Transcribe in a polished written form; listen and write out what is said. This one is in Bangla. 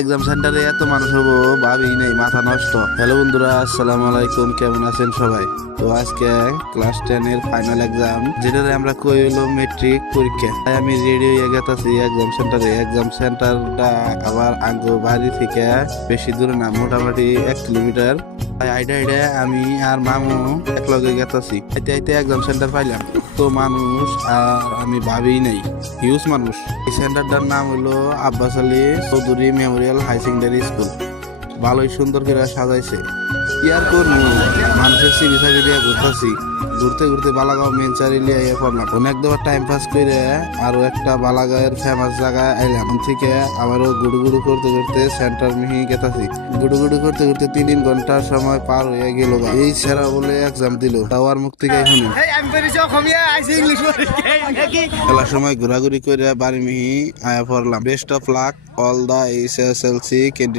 এক্সাম সেন্টারে এত মানুষ হবো ভাবি নাই, মাথা নষ্ট। হ্যালো বন্ধুরা, আসসালামু আলাইকুম, কেমন আছেন সবাই? তো আজকে ক্লাস 10 এর ফাইনাল এক্সাম, যেটা আমরা কই হলো মেট্রিক পরীক্ষা। তাই আমি রেডি হয়ে গেছি এক্সাম সেন্টারে। এক্সাম সেন্টারটা আবার আঙ্গো বাড়ি থেকে বেশি দূরে না, মোটামুটি 1 কিলোমিটার। তাই আইডা আইডা আমি আর মামু একলগে গেতাছি। আইতে আইতে এক্সাম সেন্টার পাইলাম। তো মানুষ আর আমি ভাবি নাই, হিউজ মানুষ। এই সেন্টারটার নাম হলো Abbas Ali Chowdhury memorial high secondary school. ভালোই সুন্দর করে সাজাইছে। ইয়ার করবো, মানুষের সিবি সাবি দিয়ে ঘুরতেছি। ঘুরতে ঘুরতে বালাগাঁও মেন চারিলে আইয়া পড়লাম। অনেক দেওয়ার টাইম পাস করে আরো একটা বালাগাঁয়ের ফেমাস জায়গায় আইলাম। থেকে আবারও গুড়ু করতে করতে সেন্টার মিহি গেতাছি। গুড়ু করতে করতে 3 ঘন্টার সময় পার হয়ে গেল। এই সেরা বলে এক্সাম দিল, তাও আর মুখ থেকে শুনি। খেলার সময় ঘোরাঘুরি করে বাড়ি মিহি আয়া পড়লাম। Best of luck all the SSLC candidate.